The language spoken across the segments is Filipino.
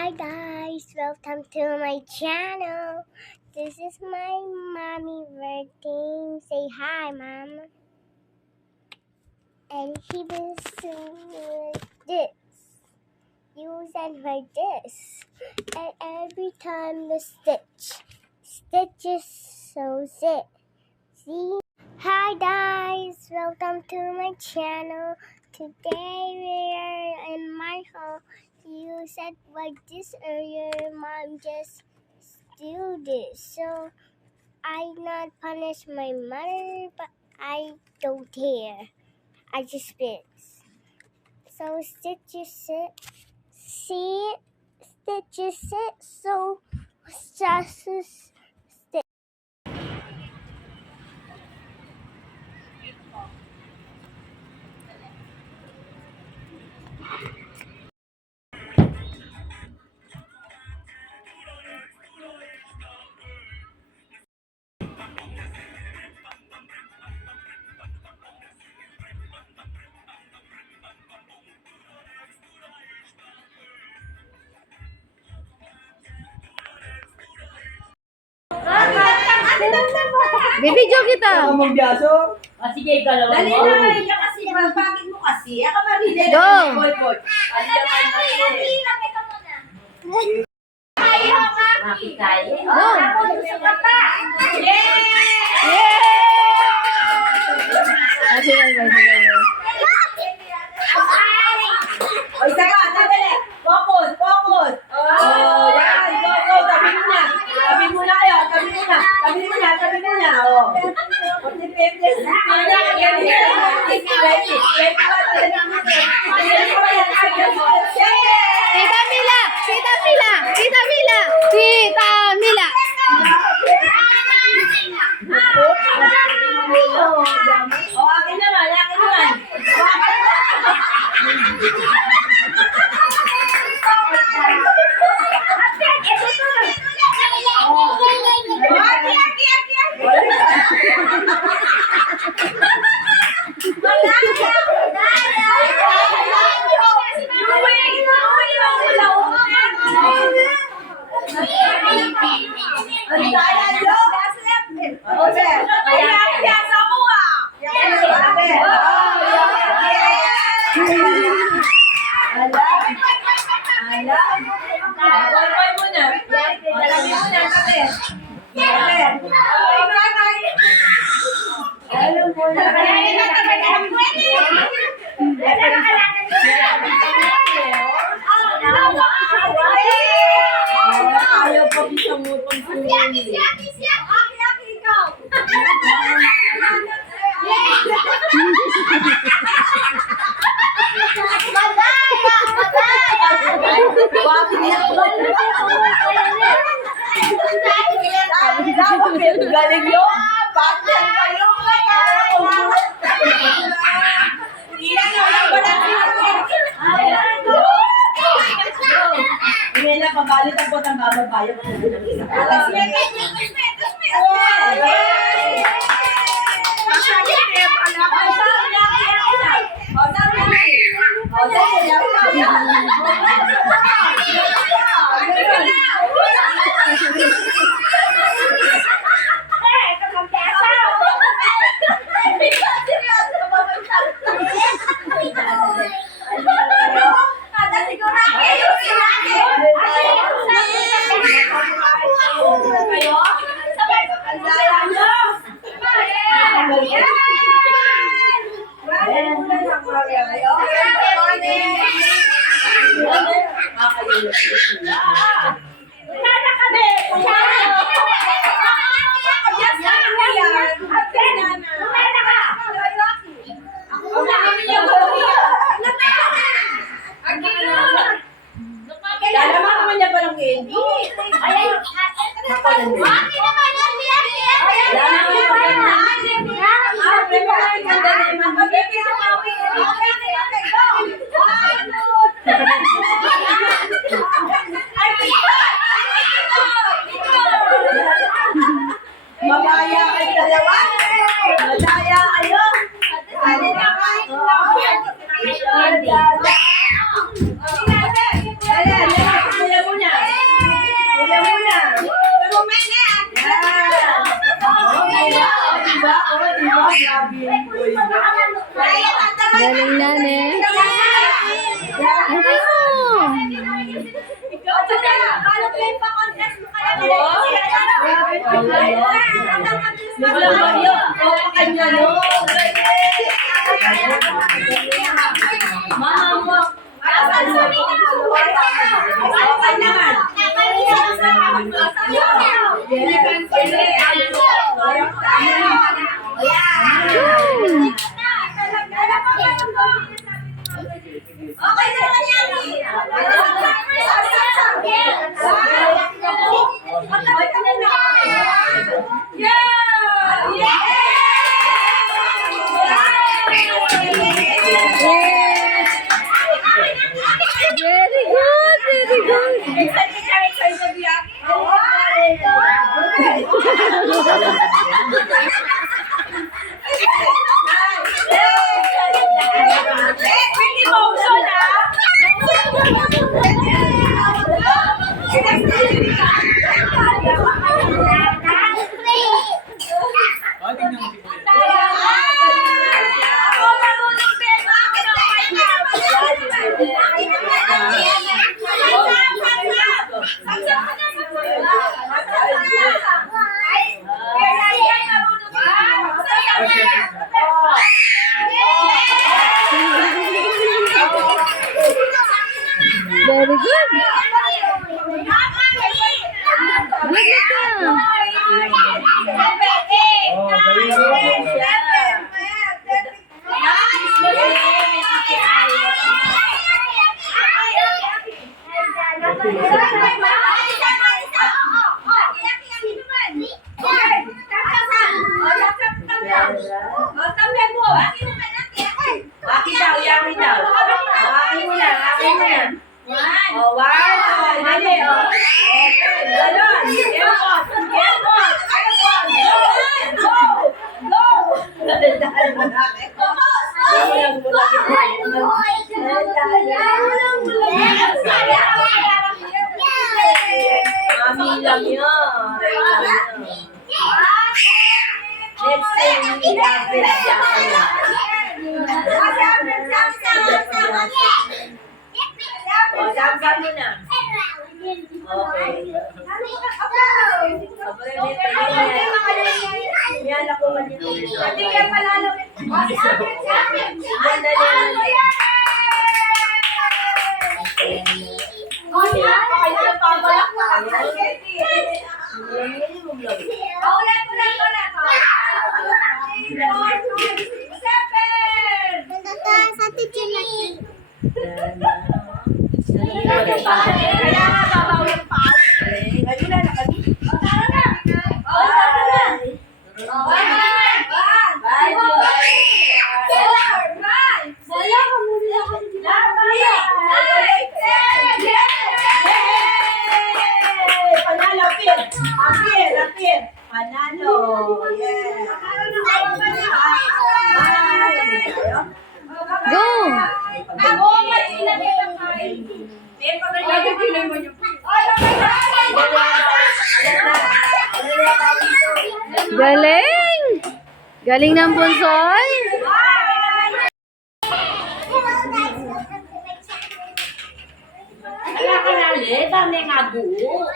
Hi guys, welcome to my channel. This is my mommy birthday. Say hi, mom. And he will sing this. You send her this. And every time the stitches sews it. See? Hi guys, welcome to my channel. Today we are in my home. You said like this earlier, mom, just do this. So I not punish my mother, but I don't care. I just spit. So stitches sit. See? Stitches sit. So just stitch. Bibidyo kita. Ako magbiyaso. Sige, galawan Dali mo. na, iya kasi, bakit mo kasi? Ako marili. Go. Boy. Makikaya. Go. Sige. O, isa ka, dali. Focus. Oh, yan. Go. Tabi mo na kayo. Tabi mo na. Oh. 40, 50, 60, Tita Mila. O, akin naman. Ayaw pa bisang mo pang galing yun! Bakit kayo? Inela, pabalit ang potang bababayo. Dalaman naman niya palang candy. Mamaya kayo dalawa. Madaya kayo. Dali, kuya muna. Biglang Mario, o kanya no. Mama mo. Okay naman. Okay naman yan. Very good, very good. Very good. Laglag ka. Aki daw, yaki daw. Aki mo na, aki mo na. Oh, one, two, dali, oh. Okay, ganon. Airport, airport, airport. Go, go, go. Dahil malaki. Mami lang yun. Let's say, we love it, oh, samsam mo na. Okay. Yan ako dito. Pati kaya palalo. Panalo. Yeah. Go. Galing. Galing ng bunsoy. Kaya ka na ulit, dami nga buo.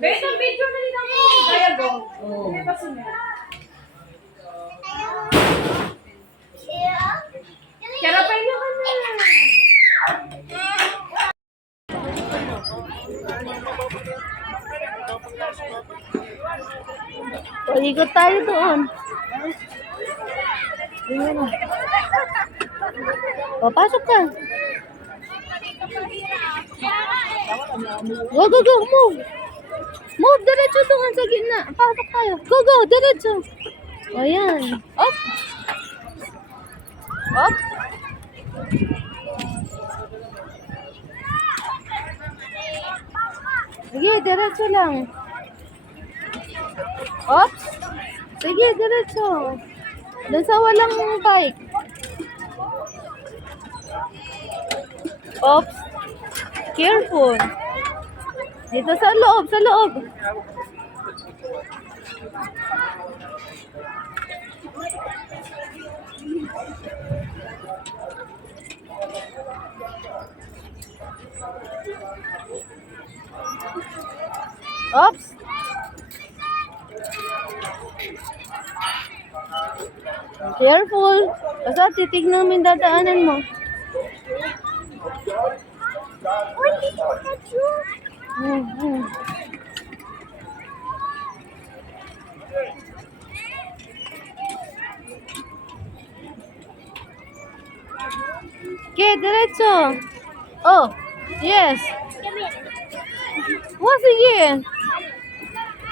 Beto, video na rin ako. Kaya go. Kaya pa inyo ka na. Ikot tayo doon. Papasok ka. Go, go, go. Move. Move. Diretso doon sa gitna. Pasok tayo. Go, go. Diretso. O yan. Up. Up. Sige, diretso lang. Oops. Sige, diretso. Doon sa walang bike. Oops. Careful. Dito sa loob, sa loob. Oops. Careful. Basta titignan mo yung dadaanan mo. Uy, dito ka, June. Mm-hmm. Okay, diretso. Oh, yes. Oh, sige.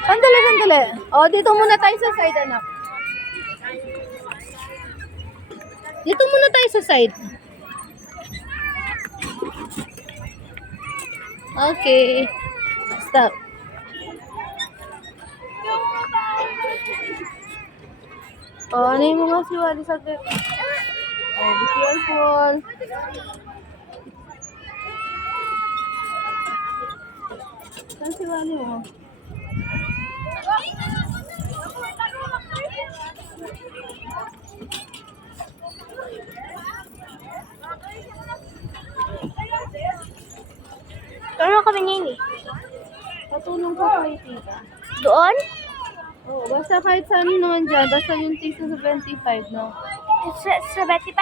Sandali, sandali. Oh, dito muna tayo sa side, anak. Dito muna tayo sa side. Okay. Stop. Oh, ano yung mga siwali sa gate? Oh, be careful. Saan siwali mo? Ano kami ngayon eh? Patulong ko kay tita. Doon? Oo, basta kahit saan naman dyan, basta yung tisa sa 25, no? Sa 75?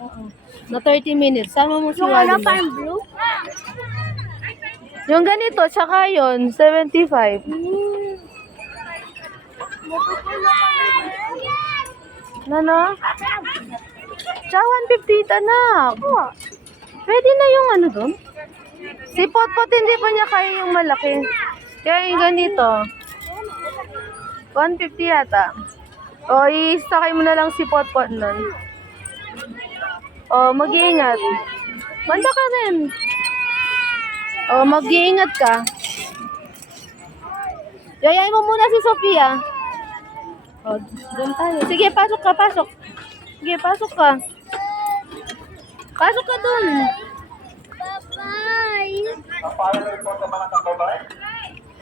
Oo. Na 30 minutes. Sama mo si Yung Wally ano, mo. parang blue? Yung ganito, tsaka yun, 75. No? Tsaka 150 anak. Pwede na yung ano dun? Si Potpot hindi pa niya kaya yung malaki. Kaya yung ganito. 150 yata. O, i-sakay mo na lang si Potpot nun. O, mag-iingat. Banda ka rin. O, mag-iingat ka. Yayain mo muna si Sofia. O, doon tayo. Sige, pasok ka, pasok. Sige, pasok ka. Pasok ka doon. Bye-bye! Ang paalala po sa mga kababayan,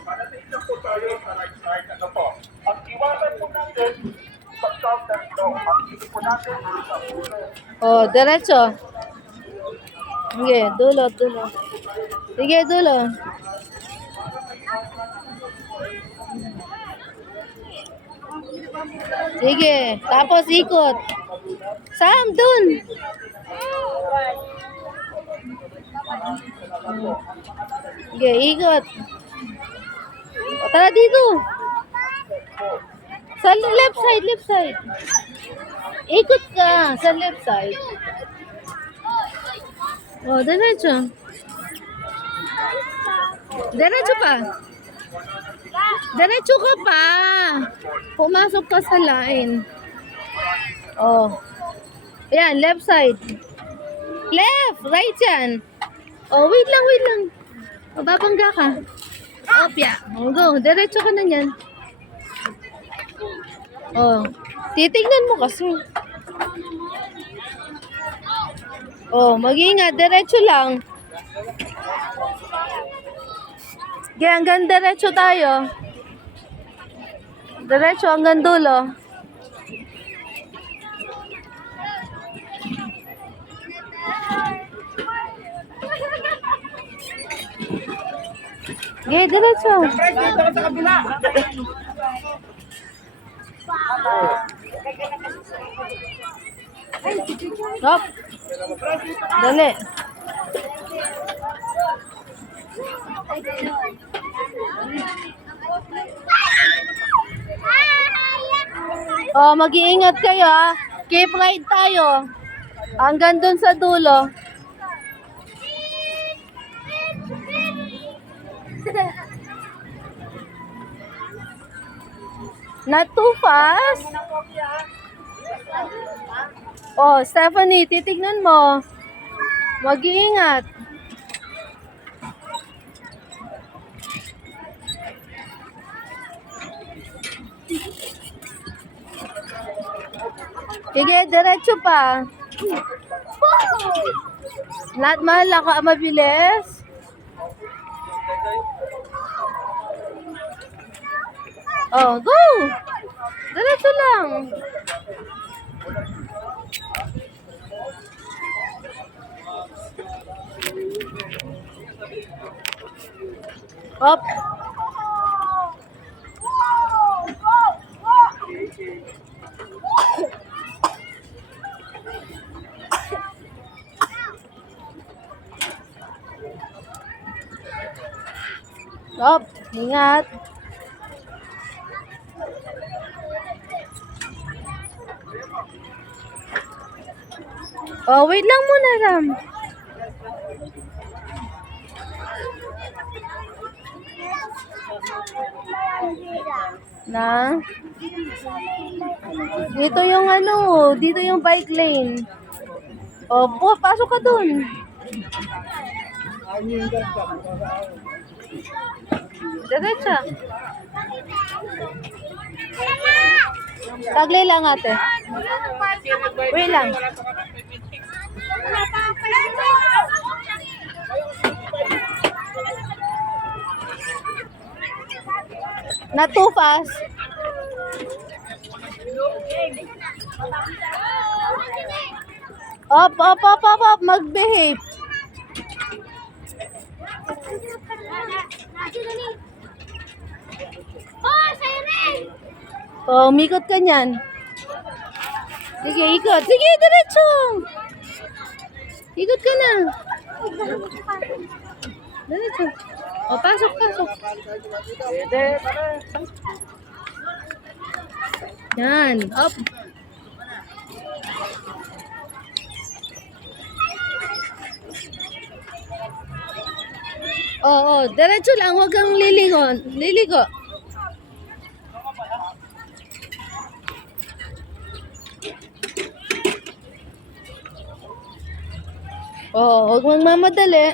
manatili lang po tayo sa right side. Ano po? Ang iwasan po natin, pag-count tatlo, ang hindi po natin sa ulo. O, diretso. Sige, dulo, dulo. Sige, dulo. Sige, tapos ikot. Sam, dun. Sige, ikot. O, tara dito. Sa left side, left side. Ikot ka sa left side. O, diretso. Diretso pa. Diretso ka pa. Pumasok ka sa line. Oh. Ayan, left side. Left! Right yan. Oh, wait lang, wait lang. O, babangga ka. Opya. O, go. Diretso ka na yan. Oh. Titignan mo kasi. Oh, mag-ingat. Diretso lang. Okay, hanggang diretso tayo. Diretso hanggang dulo. Okay, diretso. Stop. Dali. Oh, mag-iingat kayo ha. Keep right tayo. Hanggang dun sa dulo. Not too fast. Oh, Stephanie, titignan mo. Mag-iingat. Sige, diretso pa. Lahat malaka, mabilis. Oh, go! Diretso lang. Up. Up. Ingat. Oh, wait lang muna, Ram. Na? Dito yung ano, dito yung bike lane. Oh, pasok ka dun. Diretsa. Taglay lang ate. Wait lang. Not too fast. Up. Mag-behave. Oh, umikot ka niyan. Sige, ikot. Sige, diretso. Ikot ka na. Diretso. Oh, pasok. Yan. Up. Oh, diretso lang. Huwag kang liligo. Oh, huwag magmamadali.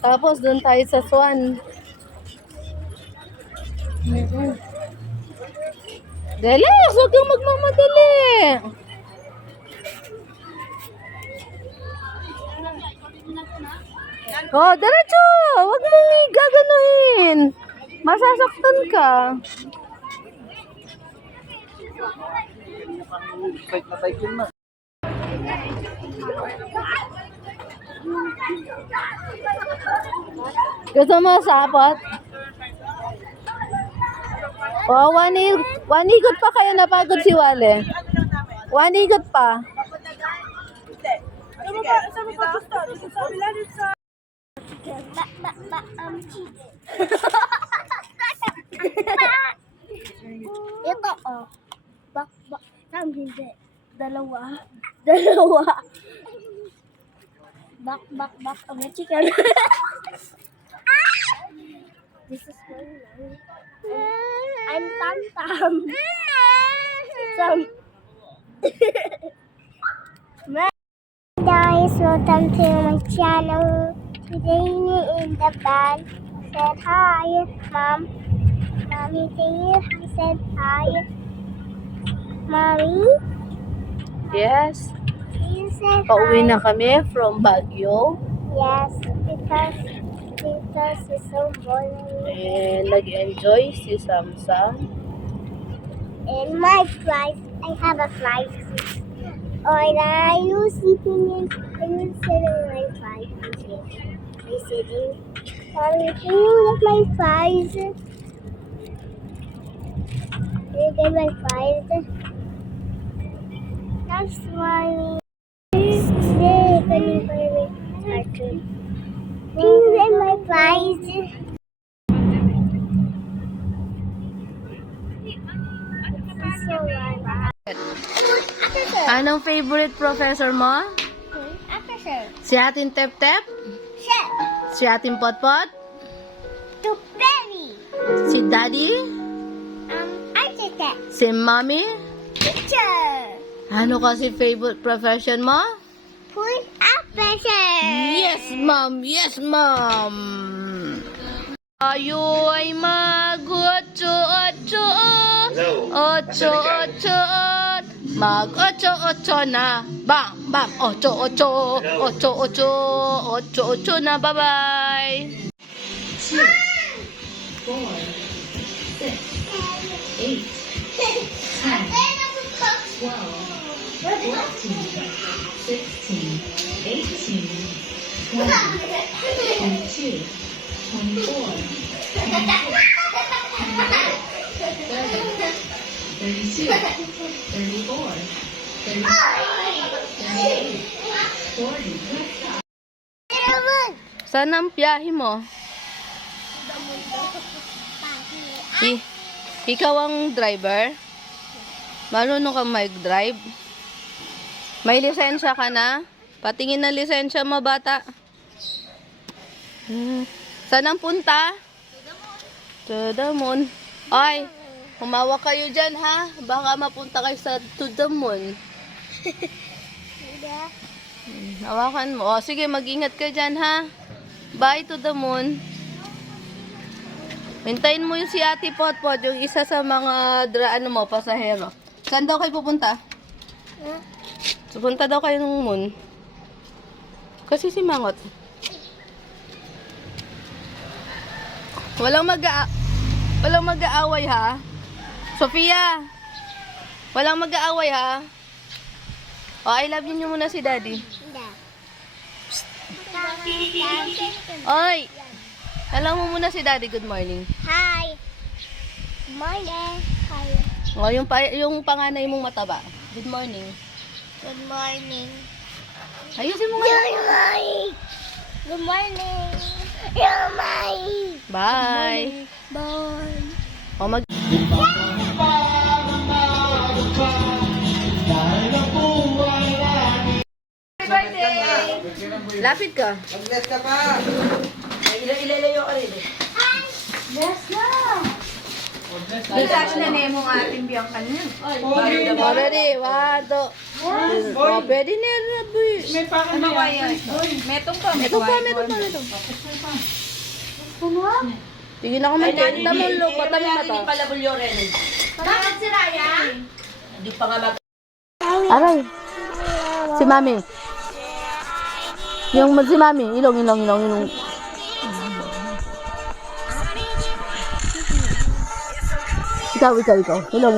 Tapos, doon tayo sa Swan. Relax, huwag kang magmamadali. Oh, diretso. Huwag mong gaganuhin. Masasaktan ka. Gusto mo sapot? Oh, one ikot pa kayo, napagod si Wale. One ikot pa. Ito, oh. Bak. Hindi. Dalawa. Bak. Ang chicken. This is my name. I'm Tam. Guys, welcome to my channel. Today in the band said hi, Mom. Mommy, I said hi. Mommy? Yes. You said Pauwi hi. na kami from Baguio. Yes, because it's so boring. And nag-enjoy si Samsam. In my flight, I have a flight. And I was sleeping in, I was sitting in my flight. I sitting. Can you look my flies? Can you get my flies? That's why. Can you play with cartoon? Can you get my flies? So loud. Anong favorite professor mo? Officer. Si ating Tep-Tep? Chef. Si ating Pot-Pot? To Berry. Si Daddy? Architect. Si Mommy? Teacher. Ano kasi favorite profession mo? Police officer. Yes, Mom! Yes, Mom! Tayo ay mag-otso-otso. Otso-otso-ot. Mag-otso-otso na. Bam! Bam! Otso-otso. Otso-otso. Otso-otso na. Bye-bye! 2, 4, 6, 8, 10, 12, 14, 16, 22, 24, 32, 34, 38, 40. Saan ang biyahe mo? Ikaw ang driver? Marunong kang mag-drive? May lisensya ka na? Patingin na lisensya mo, bata. Saan ang punta? To the moon. Ay, humawak kayo dyan, ha? Baka mapunta kayo sa to the moon. Hawakan mo. O, sige, mag-ingat ka dyan, ha? Bye to the moon. Hintayin mo yung si Ate Potpot, yung isa sa mga pasahero. Saan daw kayo pupunta? Pupunta daw kayo ng moon. Kasi si Mangot. Walang mag-aaway, ha? Sofia! Walang mag-aaway, ha? O, I love you nyo muna si Daddy. Oy! Alam mo muna si Daddy, good morning. Hi. Morning. Hi. O, yung panganay mong mataba. Good morning. Good morning. Ayusin mo nga. Good morning. Good morning. Good morning. Bye. Bye. O, mag... Lapit ka. Mag-bless ka pa. Ilalayo ka rin. Detach na nemo ang ating biyang kanya. Already, wado. O, pwede na yan, boy. Ano kaya? Metong pa. Ito pa. Tingin ako magkita mo, lupatan mo mata. Hindi pala bulyo rin. Bakit si Raya? Hindi pa nga mag... Aray. Si Mami. Yung si Mami. Ilong. Ikaw. Ilong.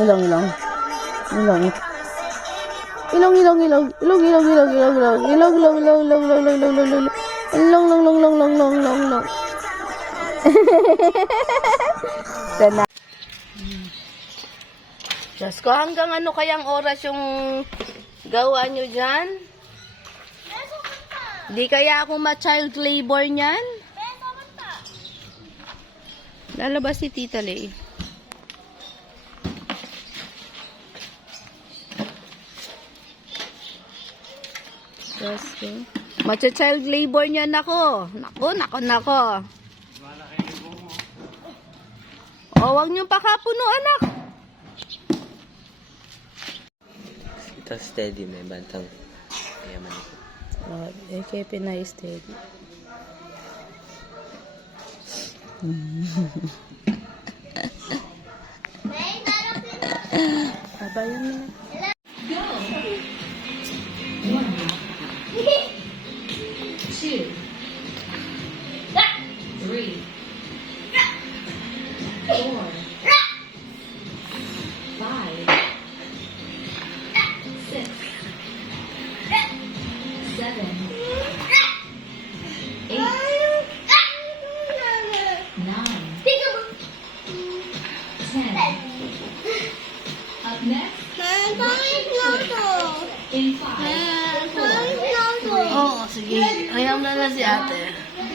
Sana. Diyos ko, hanggang ano kayang oras yung gawa nyo dyan? Di kaya ako ma-child labor niyan? Lalabas si Tita Lay. Diyos ko. Macha-child labor niyan ako. Nako. O, wag niyong pakapuno, anak. Ito steady, may bantang yaman ito. Kaya pinay-steady. Abayan mo na. One, two, three, 4, 5, 6, 7, 8, 9, 10. Up next, in 5, 4, Oo, sige. Ayaw na lang si ate. 1,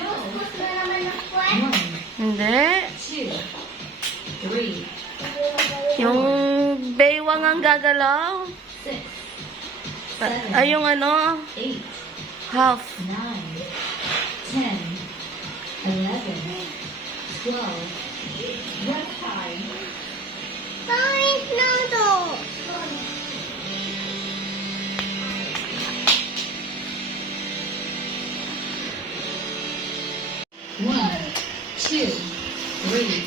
Hindi. 2, 3, Yung baywang ang gagalaw. 6, Ay, yung ano, 8, half. 9, 10, 11, 12, rest time. One, 2, 3,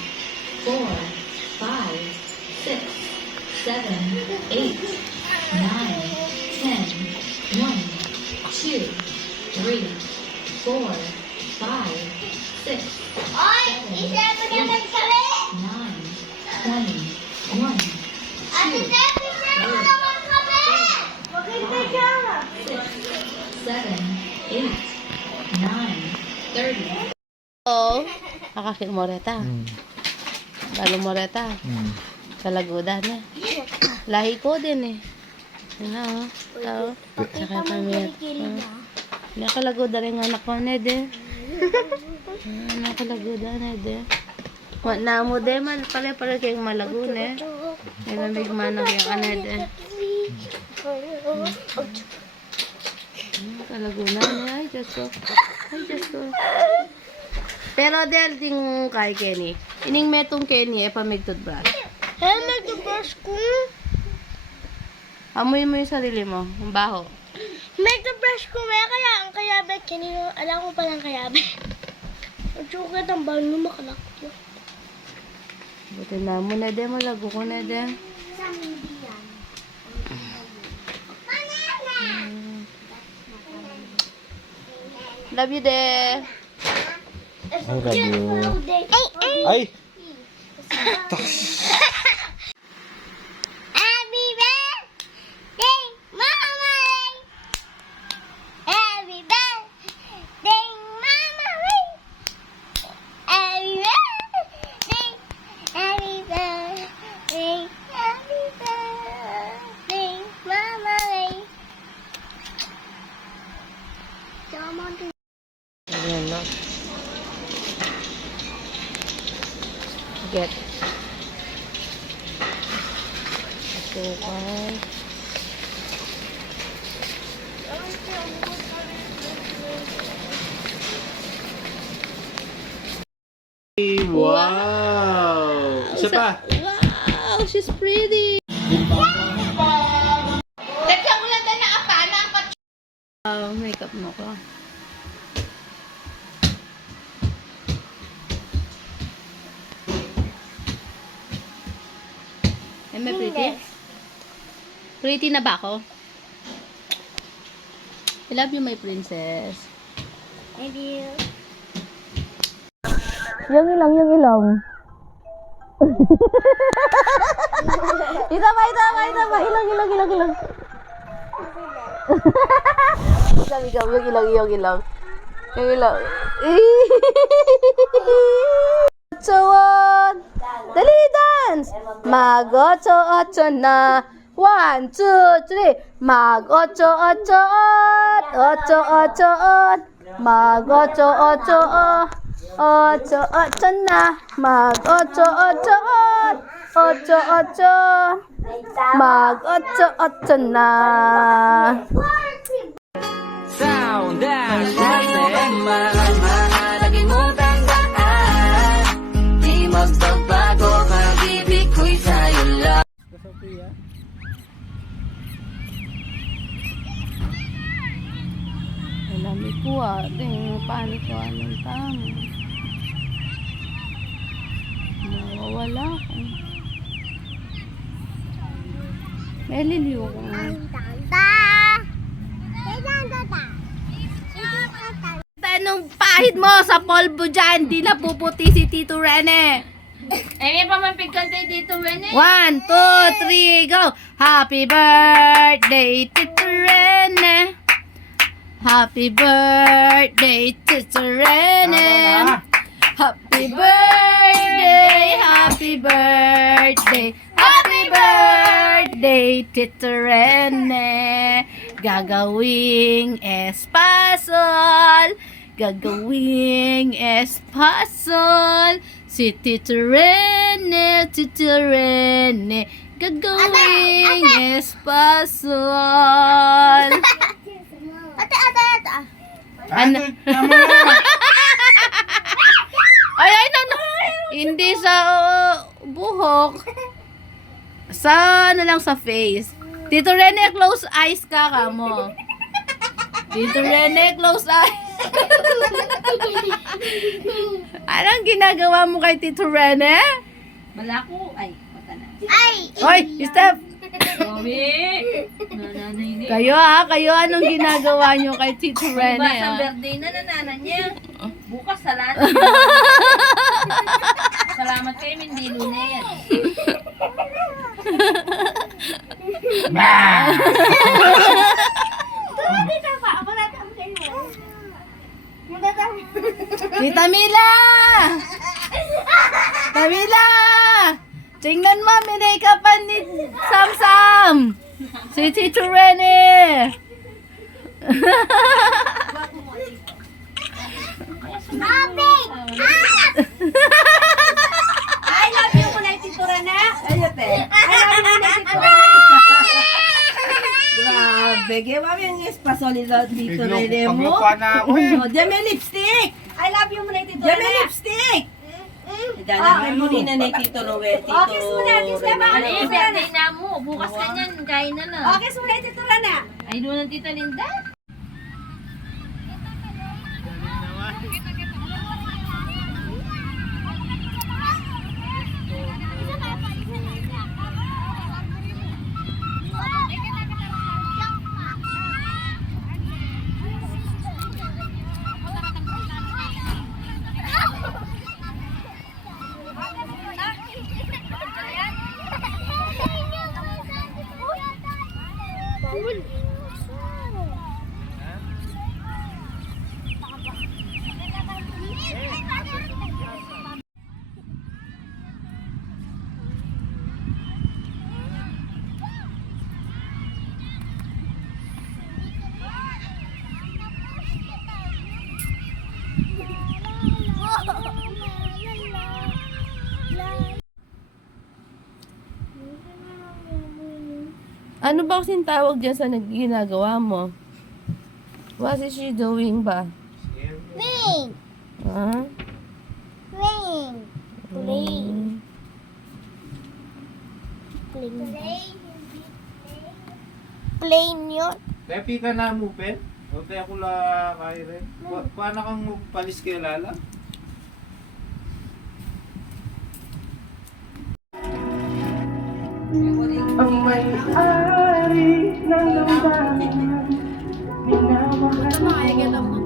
4, 5, 6, 7, 8, 9, 10, 1, 2, 3, 4, 5, 6, 7, 8, 9, 20, 1, 2, 7, 8, 9, 30. Oh, kakakil moreta. Balong moreta. Kalaguda na. Lahi ko din eh. Yun na oh. Tao. Saka kami. Nakalaguda rin anak ko na din. Nakalaguda na din. Na mo din man pala kayong malagun eh. Nalamig man ang yung anad eh. Kalaguna niya. Ay, Diyos ko. Ay, Diyos ko. Pero dahil ting kay Kenny. Ining metong Kenny, pamig toothbrush. May toothbrush ko. Amoy mo yung sarili mo. Ang baho. May toothbrush ko. May kaya ang kayabe. Kanino, alam ko palang kayabe. Ang sukat ang baho mo makalakot. Buti na mo na din. Malago ko na din. Love you, de. I love you. Ay! Happy birthday, Mama Ray. Happy birthday, Mama Ray. Happy birthday, happy birthday, happy birthday, Mama Ray. Ayan na. Get. Okay. Wow! Isa pa. Wow, she's pretty. Makeup mo ko. Am I pretty? Pretty na ba ako? I love you, my princess. Maybe you. Yung ilong. Ito pa. Ilong. Ikaw, yung ilong. Ochoon! Dali, dance! Mag-ocho-ocho na. 1, 2, 3. Mag-ocho-ochoon! Ocho-ochoon! Mag-ocho-ochoon! Ocho-ocho na. Mag-ocho-ochoon! Ocho-ocho! Mag-ocho-ocho na. Sound dash mahalagi mo tandaan. Di magbabago, pag-ibig ko'y sa'yo lang. Alam ko paano ko anong tamo. Nawawala ko. May liliw ko. Anong pahid mo sa polvo dyan? Di na puputi si Tito Rene. May pamampig kantay dito, Rene. 1, 2, 3, go! Happy birthday, Tito Rene. Happy birthday, Tito Rene. Happy birthday, happy birthday, happy birthday, Tito Rene. Gagawing espasol, si Tito Rene, gagawing espasol. Ate. Ano? Ay, no. Hindi sa buhok. Sa lang sa face. Tito Rene, close eyes ka mo. Tito Rene, close eyes. Anong ginagawa mo kay Tito Rene? Malako. Ay, mata na. Hoy, stop. Mami! Nananay niya. Kayo anong ginagawa nyo kay Tito Rene? Diba sa birthday na nanana niya? Bukas salad. Salamat kayo, Mindy Lunes. Tita Mila! Tamila! Tingnan mo, minake-upan ni Sam-Sam! Si Teacher Rene! I love you muna yung titura na. Ayun, te. I love you muna yung titura na. Grabe, gawa mo yung espasolidad dito, Rene mo. Oh, diyan may lipstick. I love you muna yung titura na. Diyan may lipstick. Diyan mo rin na Tito Noel, Tito Rene. Kiss birthday na mo. Bukas ka niyan, kain na na. Kiss muna yung titura na. Ay, doon ang Tita Linda. Ano ba kasing tawag dyan sa ginagawa mo? What is she doing ba? Rain. Ha? Rain. Rain. Plain yun. Pepi ka na mo, pen? O tayo ko la kaya rin. Paano kang palis kay Lala?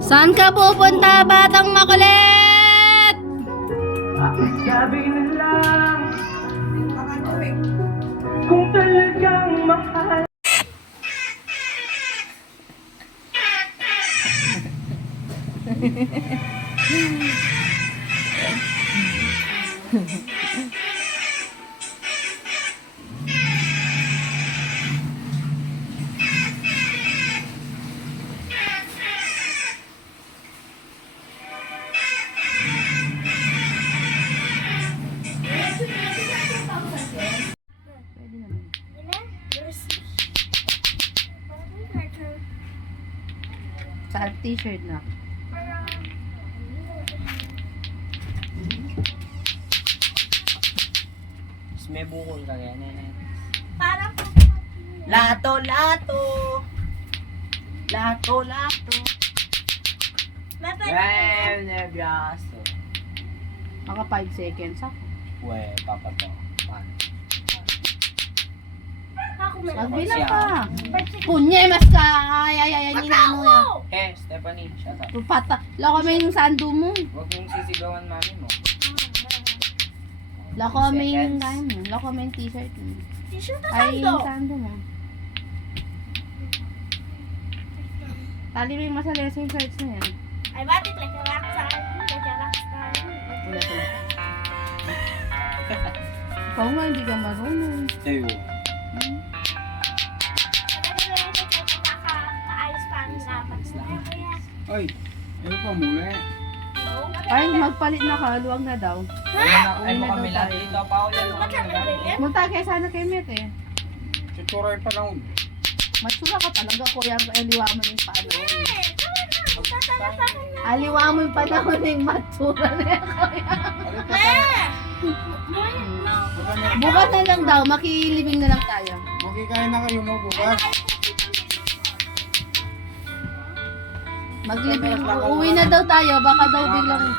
Saan ka pupunta, batang makulit? Sa t-shirt na. May bukol ka ganyan. Parang Lato, lato. Lato, lato. Well, nervyoso. Maka 5 seconds ako. Uwe, papa to. Magbilang ka. Punye, mas ka. Ay, ninano yan. Eh, Stephanie, shut up. Tupata. Lako may yung sando mo. Huwag mong sisigawan mami mo. Lako may yung time mo. Lako may yung t-shirt mo. Ay, yung sando mo. Tali mo yung masalas yung shirts na yan. I want it like a rockstar. Like a rockstar. Ulit. Ikaw nga, hindi ka marunong. Tayo. Nakakaayos pa ang dapat. Ay, ano pa muli? Ay, magpalit na ka. Luwag na daw. Ay, mo kami lahat dito. Paulan mo kami. Munta kaya sana kay Met eh. Tuturay pa lang. Matsura ka talaga, kuya. Aliwa mo yung panahon. Aliwa mo yung panahon yung matsura na yan, kuya. Bukas na lang daw, makilibing na lang tayo. Magkikain na kayo mo bukas. Maglibing, uuwi na daw tayo, baka daw biglang,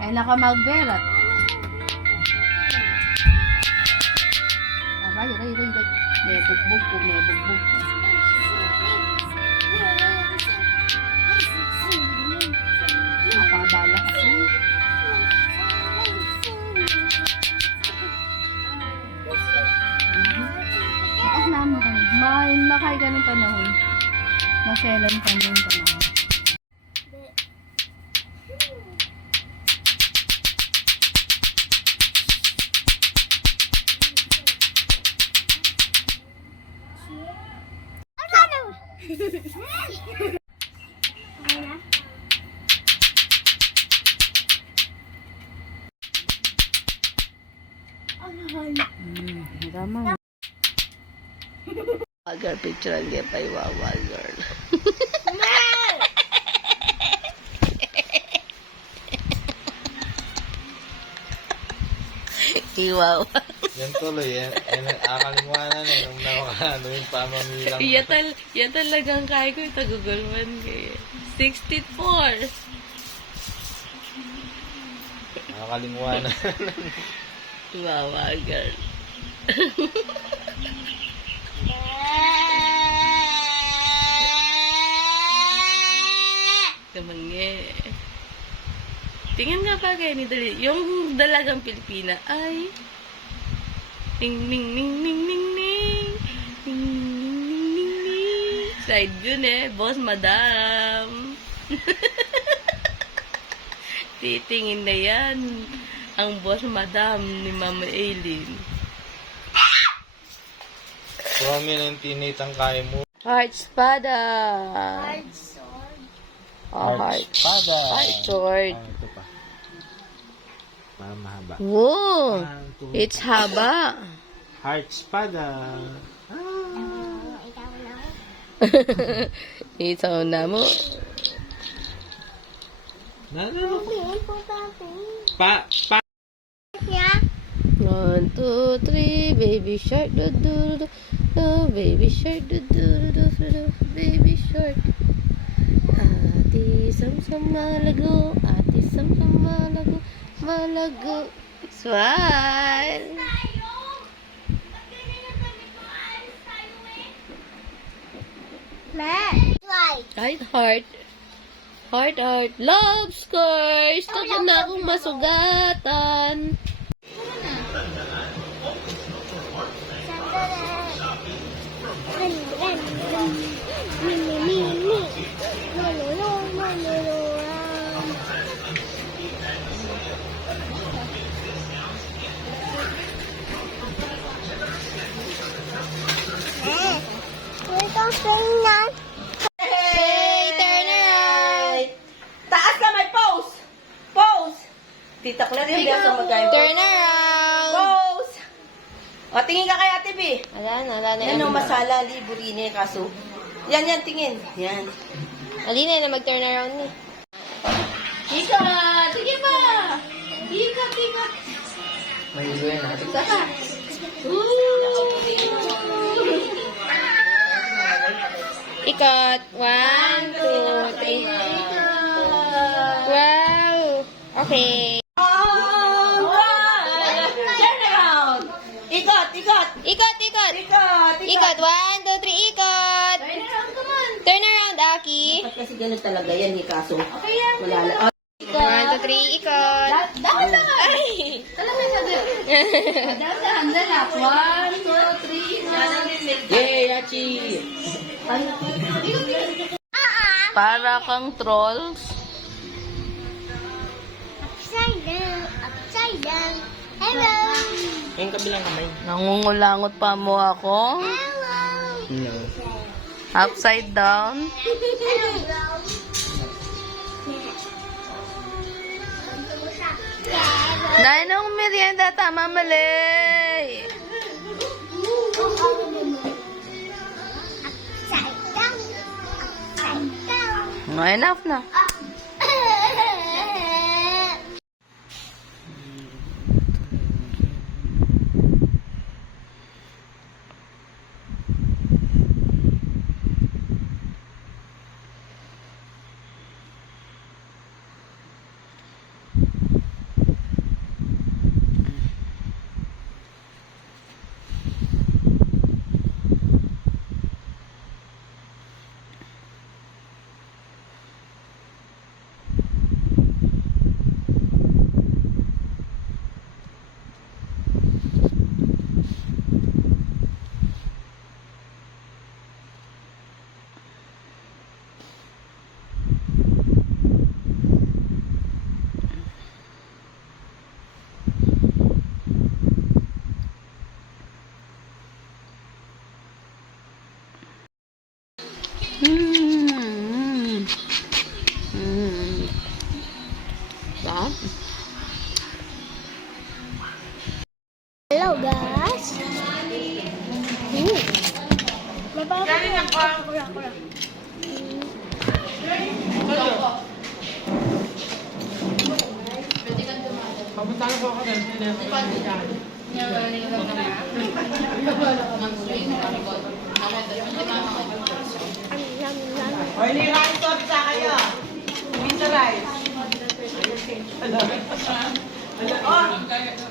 kaya naka magberat. Aray. May bugbog ko. Nakabala kasi. Bakit naman ka? Makay ka ng panahon. Maselan ka ng panahon. Tama. Girl, picture again pa Wawa girl. Iwawa. Yan tuloy, yan akalimuanan eh, nung ano yung pamamilang. Yan talagang kaya ko ito, Google Man kayo. 64. Nakakalimuanan. Wawa girl. Kamangi. Tingin nga pa kayo ni Dali. Yung dalagang Pilipina ay ning ning ning ning ning ning ning ning ning ning ning. Side view boss madam. Titingin na yan ang boss madam ni Mama Aileen. Kami ng tinitang kaya mo. Heart spada. Sword. Oh, heart. Espada. Heart sword. Ito pa. Para mahaba. Whoa! 1, 2, It's haba. heart espada. Ikaw na. Ito na mo. Piliin po papi. Pa. Yeah. 1, 2, 3, baby shark, do do do do, baby shark, do do do do, baby shark. Ati samsam malago, ati samsam malago, malago. Smile. Kahit heart. Heart. Love scores. Tagal na akong masugatan. Hey, turn around. Taas ka, may pose! Pose! Tita Claire, yung biasa magkain. Turn around. Pose! O, tingin ka kay Ate B. Wala na. Yan ang masala, liburine, kaso. Yan, tingin. Yan. Alina na mag-turn around ni. Ikat! Sige pa! Ikat! May iluyan natin. Saka! Ikat! 1, 2, 3. Wow! Okay. Turn around! Ikot! Ikot! Ikot! 1, 2, 3, ikot! Turn around, Aki. Kasi ganun talaga yan, kaso. Okay yan. Wala. 1, 2, 3, ikot! Ay! Dahan na. 1, 2, 3. Yay, Achi! Para kang trolls. Upside down. Hello. Yung kabilang kamay. Nangungulangot pa mo ako. Hello. Upside down. Nanong merienda tama mali. Enough na. Hoy, ni rice to sa kayo. Pizza rice.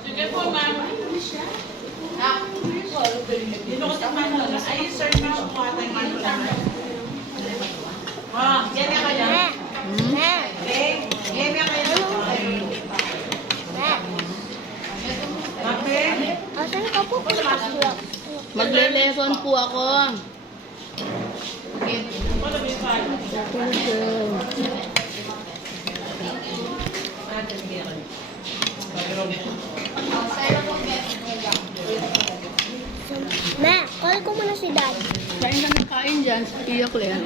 Sige po, ma'am. Dito ko sa manila. Ay, sir, na ako atang dito lang. Yan yan kayo. Okay? Yan yan kayo. Okay? Asan ka po? Magle-lesson po ako. Ma, call ko muna si Dad. Kain ka ng kain dyan. Iyak lang.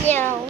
Meow.